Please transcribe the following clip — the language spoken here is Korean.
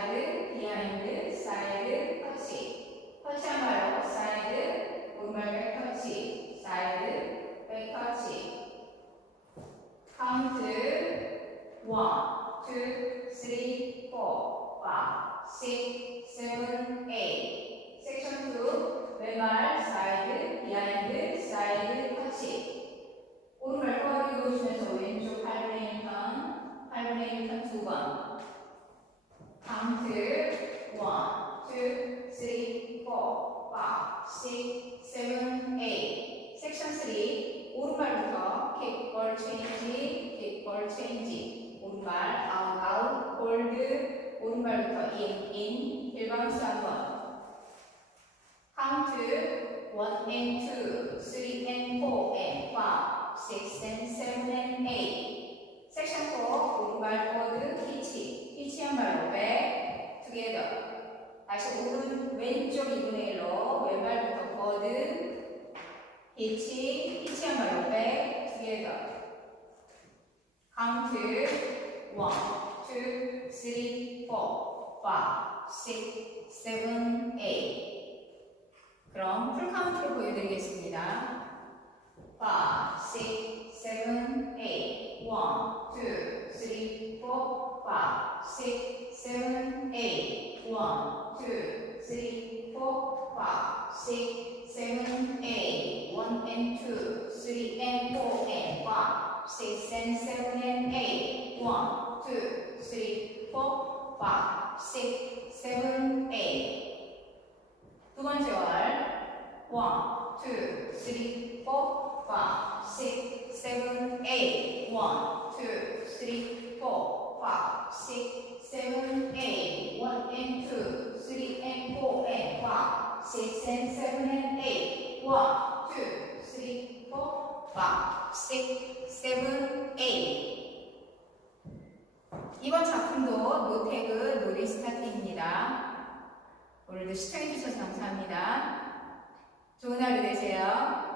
사이드, 비하인드, 사이드, 터치. 터치한 발로 사이드, 오른발 백 터치, 사이드, 백 터치. 카운트 1, 2, 3, 4, 5, 6, 7, 8. 섹션 2, 왼발 사이드, 비하인드, 사이드, 터치. 오른발 꼬리 놓으시면서 왼쪽 8분의 1턴, 8분의 1턴 2번. 카운트 1, 2, 3, 4, 5, 6, 7, 8. 섹션 3, 오른발부터 킥볼 체인지, 킥볼 체인지. 오른발 아웃, 아웃, 홀드. 오른발부터 인, 힐바운스 한번. 카운트 1 and 2, 3 and 4 and 5, 6 and 7 and 8. 섹션 4, 오른발 포워드, 히치. 히치한 발로 백, 투게더. 다시 왼쪽 2분의 1로 왼발부터 포워드, 히치. 히치한 발로 백, 투게더. 카운트 1, 2, 3, 4, 5, 6, 7, 8. 그럼 풀카운트로 보여드리겠습니다. 5, 6, 7, 8. 1, 2, 3, 4, 5, 6, 7, 8. 1, 2, 3, 4, 5, 6, 7, 8. 1 and 2, 3 and 4 and 5, 6 and 7 and 8. 1, 2, 3, 4, 5, 6, 7, 8. 두 번째 월 1, 2, 3, 4, 5, 6, 7, 8. 1, 2, 3, 4, 5, 6, 7, 8. 1 and 2, 3 and 4 and 5, 6 and 7 and 8. 1, 2, 3, 4, 5, 6, 7, 8. 이번 작품도 노태그 노리스타트입니다. 오늘도 시청해주셔서 감사합니다. 좋은 하루 되세요.